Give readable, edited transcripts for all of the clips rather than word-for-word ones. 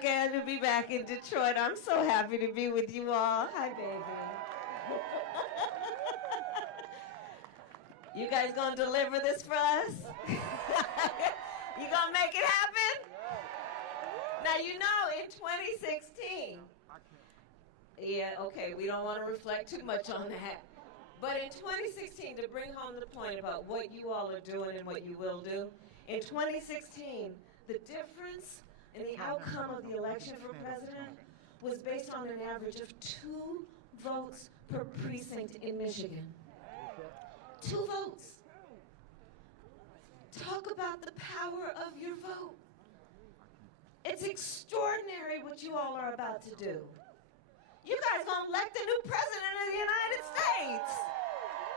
good to be back in Detroit. I'm so happy to be with you all. Hi, baby. You guys gonna deliver this for us? You gonna make it happen? Now, you know, in 2016, yeah, okay, we don't want to reflect too much on that. But in 2016, to bring home the point about what you all are doing and what you will do, in 2016, the difference in the outcome of the election for president was based on an average of 2 votes per precinct in Michigan. 2 votes. Talk about the power of your vote. It's extraordinary what you all are about to do. You guys gonna elect a new president of the United States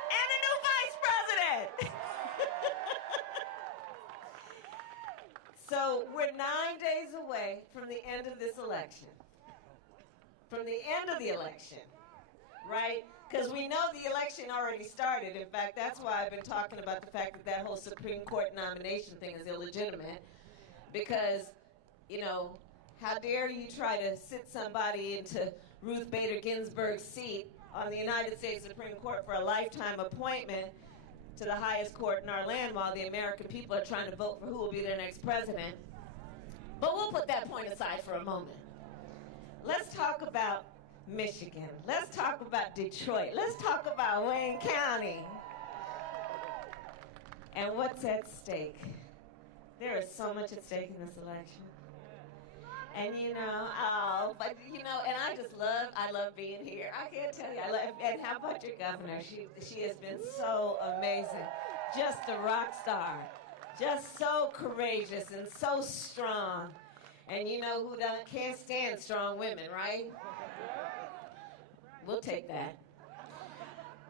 and a new vice president. So we're 9 days away from the end of this election. From the end of the election, right? Because we know the election already started. In fact, that's why I've been talking about the fact that that whole Supreme Court nomination thing is illegitimate. Because, you know, how dare you try to sit somebody into Ruth Bader Ginsburg's seat on the United States Supreme Court for a lifetime appointment to the highest court in our land while the American people are trying to vote for who will be their next president. But we'll put that point aside for a moment. Let's talk about Michigan. Let's talk about Detroit. Let's talk about Wayne County. And what's at stake? There is so much at stake in this election. And you know, and I love being here. I can't tell you, and how about your governor? She has been so amazing. Just a rock star. Just so courageous and so strong. And you know who can't stand strong women, right? We'll take that.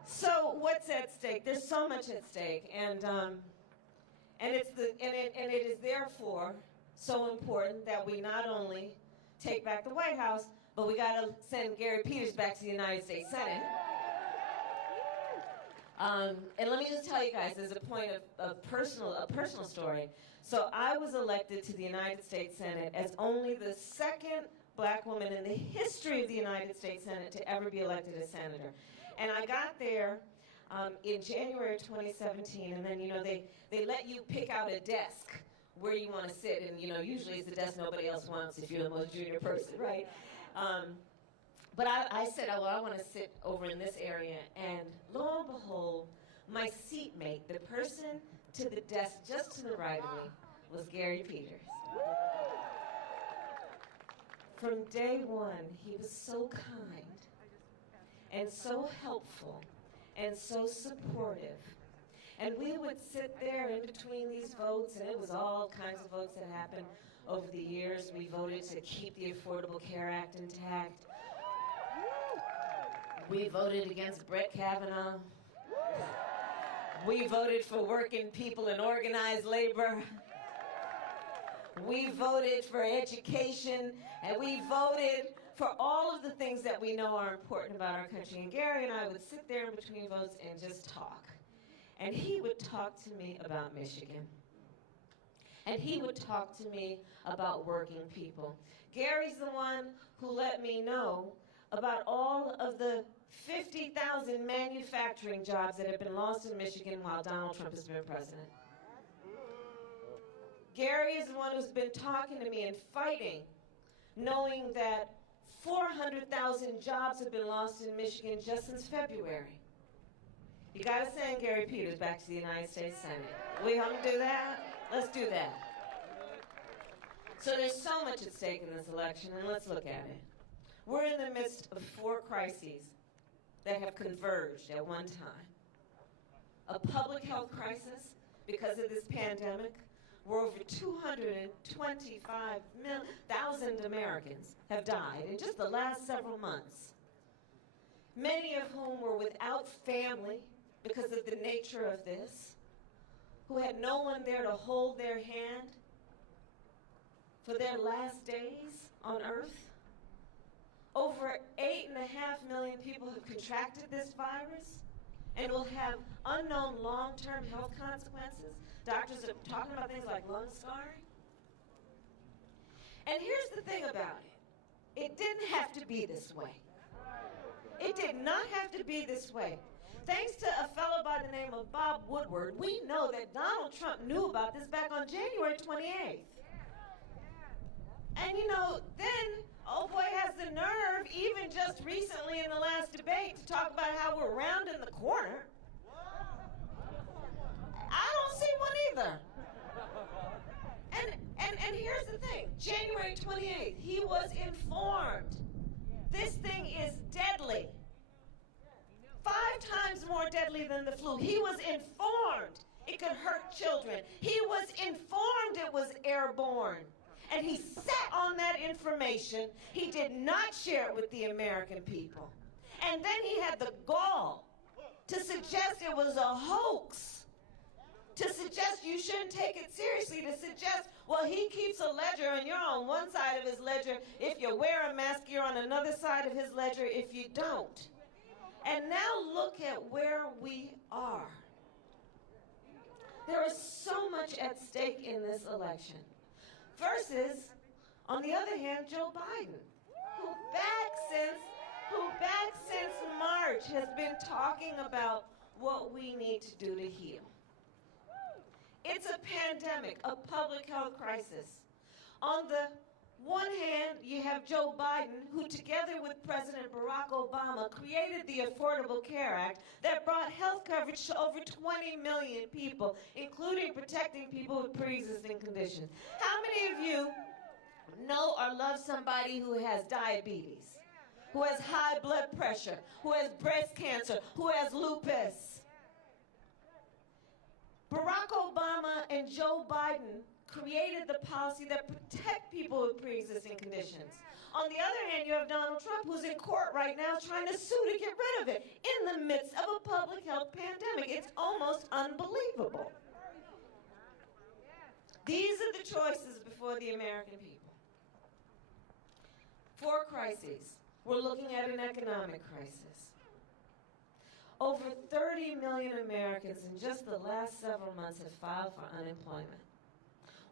So what's at stake? There's so much at stake, and it is therefore so important that we not only take back the White House, but we got to send Gary Peters back to the United States Senate. And let me just tell you guys, as a point of a personal story. So I was elected to the United States Senate as only the second black woman in the history of the United States Senate to ever be elected as senator. And I got there in January of 2017, and then, you know, they let you pick out a desk where you want to sit, and, you know, usually it's the desk nobody else wants if you're the most junior person, right? But I said, oh, well, I want to sit over in this area, and lo and behold, my seatmate, the person to the desk just to the right of me, was Gary Peters. From day one, he was so kind and so helpful and so supportive. And we would sit there in between these votes, and it was all kinds of votes that happened over the years. We voted to keep the Affordable Care Act intact. We voted against Brett Kavanaugh. We voted for working people and organized labor. We voted for education, and we voted for all of the things that we know are important about our country. And Gary and I would sit there in between votes and just talk. And he would talk to me about Michigan. And he would talk to me about working people. Gary's the one who let me know about all of the 50,000 manufacturing jobs that have been lost in Michigan while Donald Trump has been president. Gary is the one who's been talking to me and fighting, knowing that 400,000 jobs have been lost in Michigan just since February. You gotta send Gary Peters back to the United States Senate. We want to do that? Let's do that. So there's so much at stake in this election, and let's look at it. We're in the midst of 4 crises that have converged at one time. A public health crisis because of this pandemic, where over 225,000 Americans have died in just the last several months. Many of whom were without family because of the nature of this, who had no one there to hold their hand for their last days on earth. Over 8.5 million people have contracted this virus and will have unknown long-term health consequences. Doctors are talking about things like lung scarring. And here's the thing about it. It didn't have to be this way. It did not have to be this way. Thanks to a fellow by the name of Bob Woodward, we know that Donald Trump knew about this back on January 28th. And you know, then old boy has the nerve, even just recently in the last debate, to talk about how we're rounding the corner. I don't see one either. And here's the thing, January 28th, he was informed. This thing is deadly. 5 times more deadly than the flu. He was informed it could hurt children. He was informed it was airborne. And he sat on that information. He did not share it with the American people. And then he had the gall to suggest it was a hoax, to suggest you shouldn't take it seriously, to suggest, well, he keeps a ledger and you're on one side of his ledger. If you wear a mask, you're on another side of his ledger if you don't. And now look at where we are. There is so much at stake in this election. Versus, on the other hand, Joe Biden, who back since March has been talking about what we need to do to heal. It's a pandemic, a public health crisis. On the one hand, you have Joe Biden, who together with President Barack Obama created the Affordable Care Act that brought health coverage to over 20 million people, including protecting people with pre-existing conditions. How many of you know or love somebody who has diabetes, who has high blood pressure, who has breast cancer, who has lupus? Barack Obama and Joe Biden created the policy that protect people with pre-existing conditions. On the other hand, you have Donald Trump, who's in court right now trying to sue to get rid of it in the midst of a public health pandemic. It's almost unbelievable. These are the choices before the American people. 4 crises. We're looking at an economic crisis. Over 30 million Americans in just the last several months have filed for unemployment.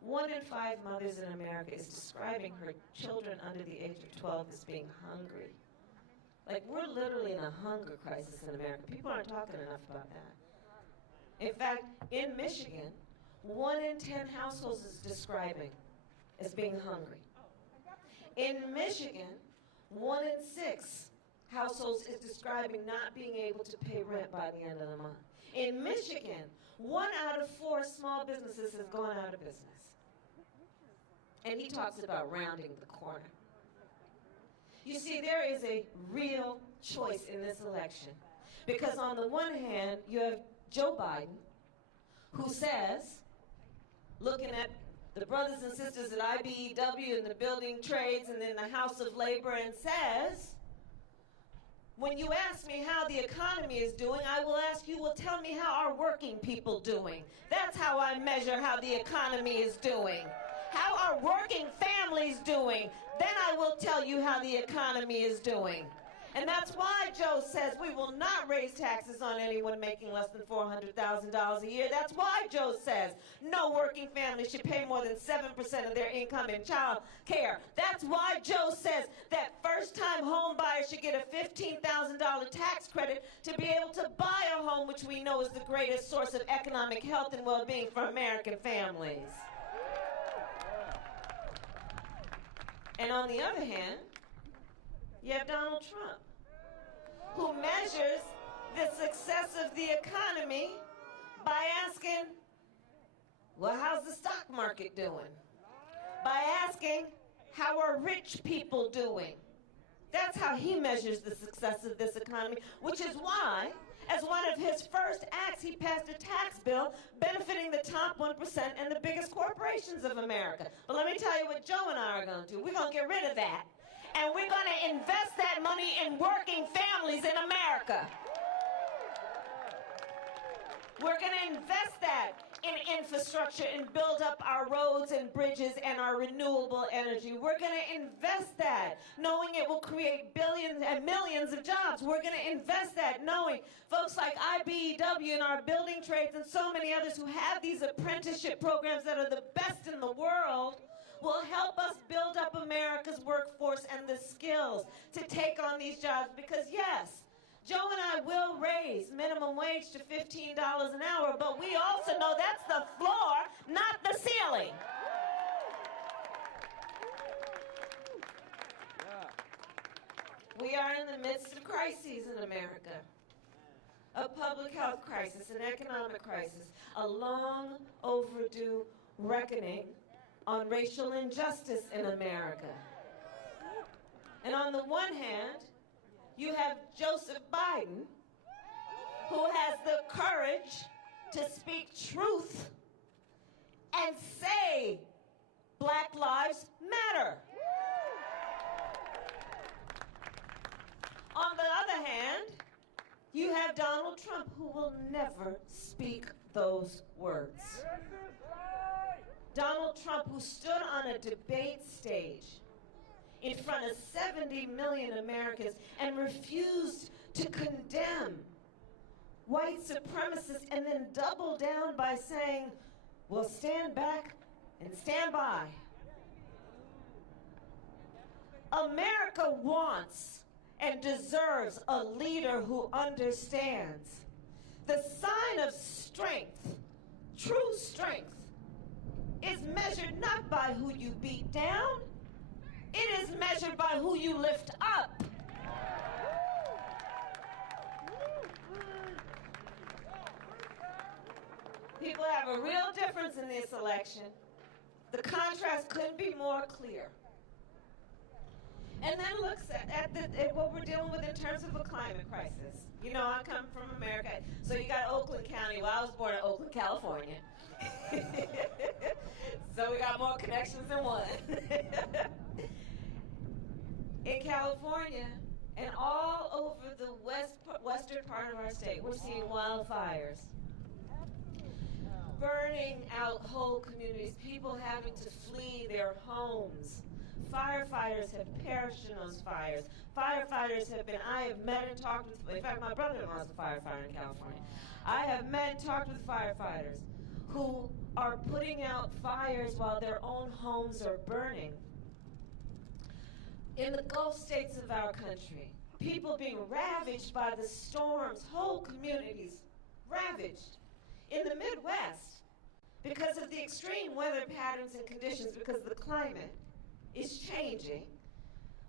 1 in 5 mothers in America is describing her children under the age of 12 as being hungry. Like, we're literally in a hunger crisis in America. People aren't talking enough about that. In fact, in Michigan, 1 in 10 households is describing as being hungry. In Michigan, 1 in 6 households is describing not being able to pay rent by the end of the month. In Michigan, 1 out of 4 small businesses has gone out of business. And he talks about rounding the corner. You see, there is a real choice in this election. Because on the one hand, you have Joe Biden, who says, looking at the brothers and sisters at IBEW and the building trades and then the House of Labor, and says, when you ask me how the economy is doing, I will ask you, well, tell me how our working people doing. That's how I measure how the economy is doing. How are working families doing? Then I will tell you how the economy is doing. And that's why Joe says we will not raise taxes on anyone making less than $400,000 a year. That's why Joe says no working family should pay more than 7% of their income in child care. That's why Joe says that first-time home buyers should get a $15,000 tax credit to be able to buy a home, which we know is the greatest source of economic health and well-being for American families. And on the other hand, you have Donald Trump, who measures the success of the economy by asking, well, how's the stock market doing? By asking, how are rich people doing? That's how he measures the success of this economy, which is why, as one of his first acts, he passed a tax bill benefiting the top 1% and the biggest corporations of America. But let me tell you what Joe and I are going to do. We're going to get rid of that. And we're going to invest that money in working families in America. We're going to invest that in infrastructure and build up our roads and bridges and our renewable energy. We're going to invest that, knowing it will create billions and millions of jobs. We're going to invest that, knowing folks like IBEW and our building trades and so many others who have these apprenticeship programs that are the best in the world will help us build up America's workforce and the skills to take on these jobs. Because yes, Joe and I will raise minimum wage to $15 an hour, but we also know that's the floor, not the ceiling. We are in the midst of crises in America. A public health crisis, an economic crisis, a long overdue reckoning on racial injustice in America. And on the one hand, you have Joseph Biden, who has the courage to speak truth and say Black Lives Matter. On the other hand, you have Donald Trump, who will never speak those words. Donald Trump, who stood on a debate stage in front of 70 million Americans and refused to condemn white supremacists and then double down by saying, we'll stand back and stand by. America wants and deserves a leader who understands the sign of strength, true strength, is measured not by who you beat down, it is measured by who you lift up. People have a real difference in this election. The contrast couldn't be more clear. And then looks at what we're dealing with in terms of a climate crisis. You know, I come from America, so you got Oakland County. Well, I was born in Oakland, California. So we got more connections than one. In California and all over the western part of our state, we're seeing wildfires, burning out whole communities, people having to flee their homes. Firefighters have perished in those fires. Firefighters I have met and talked with, in fact, my brother-in-law is a firefighter in California. I have met and talked with firefighters who are putting out fires while their own homes are burning. In the Gulf states of our country, people being ravaged by the storms, whole communities ravaged. In the Midwest, because of the extreme weather patterns and conditions, because the climate is changing,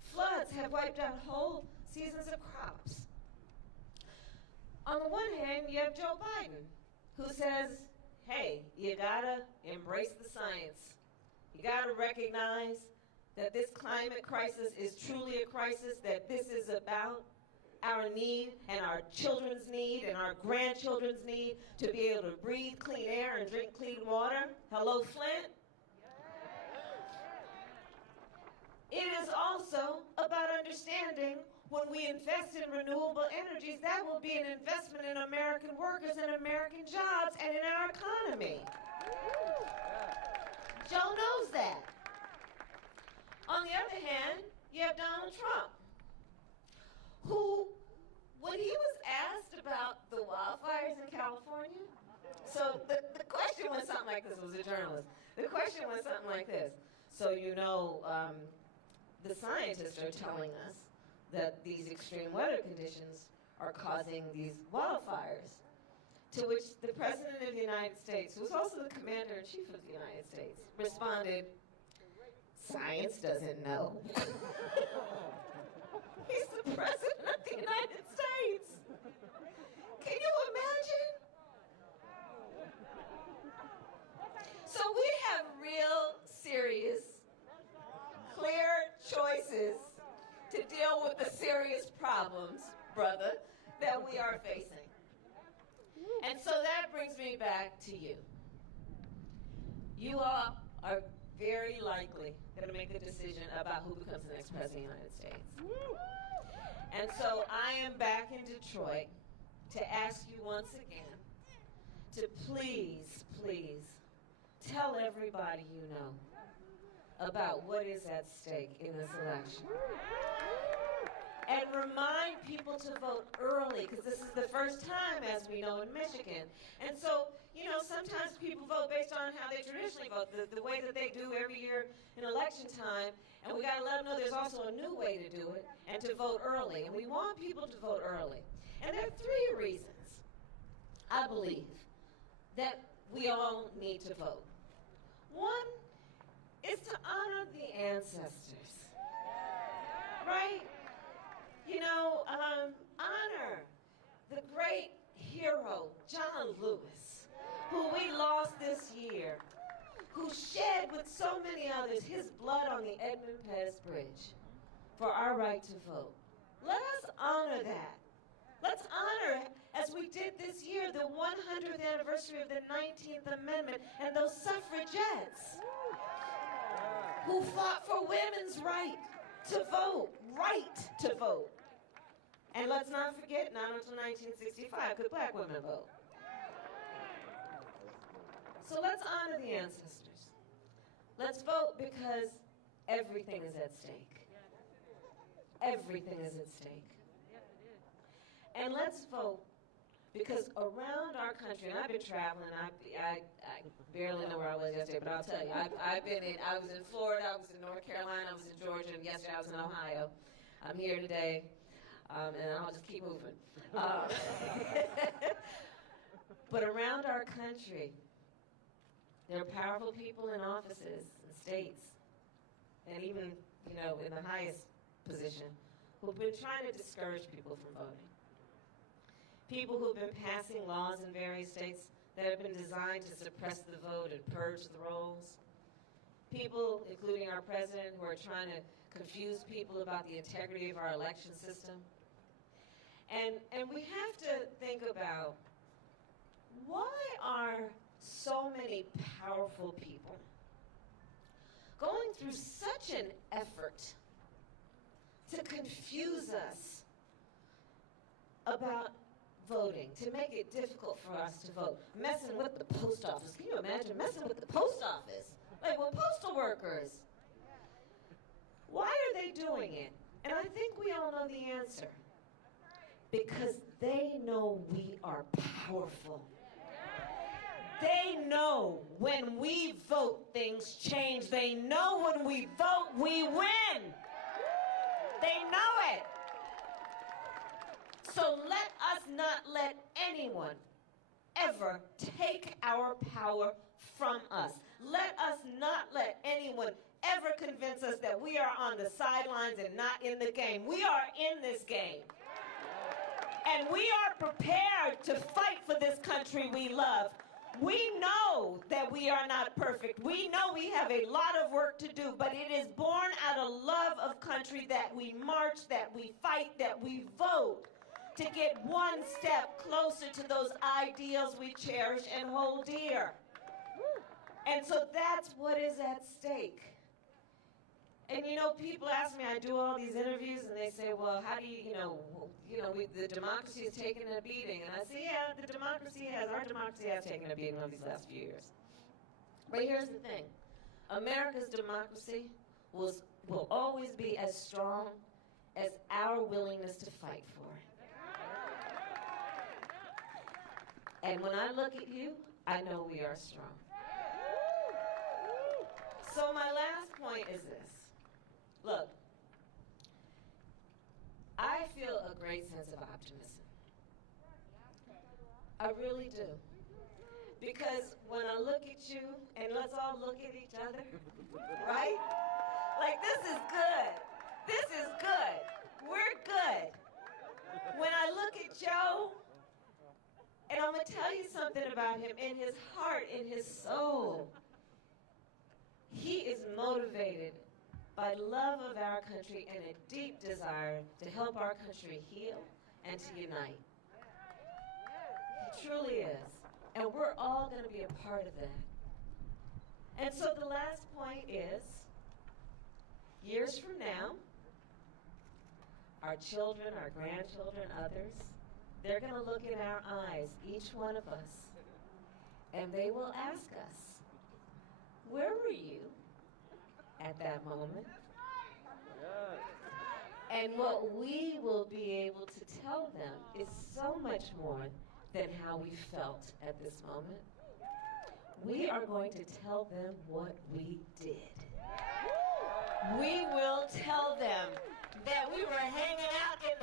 floods have wiped out whole seasons of crops. On the one hand, you have Joe Biden, who says, hey, you gotta embrace the science. You gotta recognize that this climate crisis is truly a crisis, that this is about our need and our children's need and our grandchildren's need to be able to breathe clean air and drink clean water. Hello, Flint. It is also about understanding when we invest in renewable energies, that will be an investment in American workers and American jobs and in our economy. Joe knows that. On the other hand, you have Donald Trump, who, when he was asked about the wildfires in California, so the question went something like this. It was a journalist. The question went something like this. So the scientists are telling us that these extreme weather conditions are causing these wildfires. To which the President of the United States, who's also the Commander-in-Chief of the United States, responded, science doesn't know. He's the President of the United States. Can you imagine? So we have real, serious, clear choices to deal with the serious problems, brother, that we are facing. And so that brings me back to you. You all are very likely going to make a decision about who becomes the next president of the United States. And so I am back in Detroit to ask you once again to please, please tell everybody you know about what is at stake in this election. And remind people to vote early, because this is the first time, as we know, in Michigan. And so, sometimes people vote based on on how they traditionally vote, the way that they do every year in election time, and we got to let them know there's also a new way to do it, and to vote early. And we want people to vote early. And there are three reasons, I believe, that we all need to vote. One is to honor the ancestors, right? You know, honor the great hero, John Lewis, who we lost this year, who shed with so many others his blood on the Edmund Pettus Bridge for our right to vote. Let us honor that. Let's honor, as we did this year, the 100th anniversary of the 19th Amendment and those suffragettes who fought for women's right to vote, And let's not forget, not until 1965 could black women vote. So let's honor the ancestors. Let's vote because everything is at stake. Everything is at stake. And let's vote because around our country, and I've been traveling, I barely know where I was yesterday, but I'll tell you, I was in Florida, I was in North Carolina, I was in Georgia, and yesterday I was in Ohio. I'm here today, and I'll just keep moving. But around our country, there are powerful people in offices and states, and even, you know, in the highest position, who've been trying to discourage people from voting. People who've been passing laws in various states that have been designed to suppress the vote and purge the rolls. People, including our president, who are trying to confuse people about the integrity of our election system. And we have to think about, why are so many powerful people going through such an effort to confuse us about voting, to make it difficult for us to vote, messing with the post office? Can you imagine messing with the post office? Like, well, postal workers. Why are they doing it? And I think we all know the answer. Because they know we are powerful. They know when we vote, things change. They know when we vote, we win. They know it. So let us not let anyone ever take our power from us. Let us not let anyone ever convince us that we are on the sidelines and not in the game. We are in this game. And we are prepared to fight for this country we love. We know that we are not perfect. We know we have a lot of work to do, but it is born out of love of country that we march, that we fight, that we vote to get one step closer to those ideals we cherish and hold dear. And so that's what is at stake. And you know, people ask me, I do all these interviews, and they say, well, how do the democracy is taking a beating. And I say, yeah, our democracy has taken a beating over these last few years. But here's the thing. America's democracy will always be as strong as our willingness to fight for it. And when I look at you, I know we are strong. So my last point is this. Look, I feel a great sense of optimism. I really do. Because when I look at you, and let's all look at each other, right? Like, this is good. This is good. We're good. When I look at Joe, and I'm going to tell you something about him, in his heart, in his soul, he is motivated by love of our country and a deep desire to help our country heal and to unite. He truly is. And we're all going to be a part of that. And so the last point is, years from now, our children, our grandchildren, others, they're going to look in our eyes, each one of us, and they will ask us, where were you at that moment? And what we will be able to tell them is so much more than how we felt at this moment. We are going to tell them what we did. We will tell them that we were hanging out in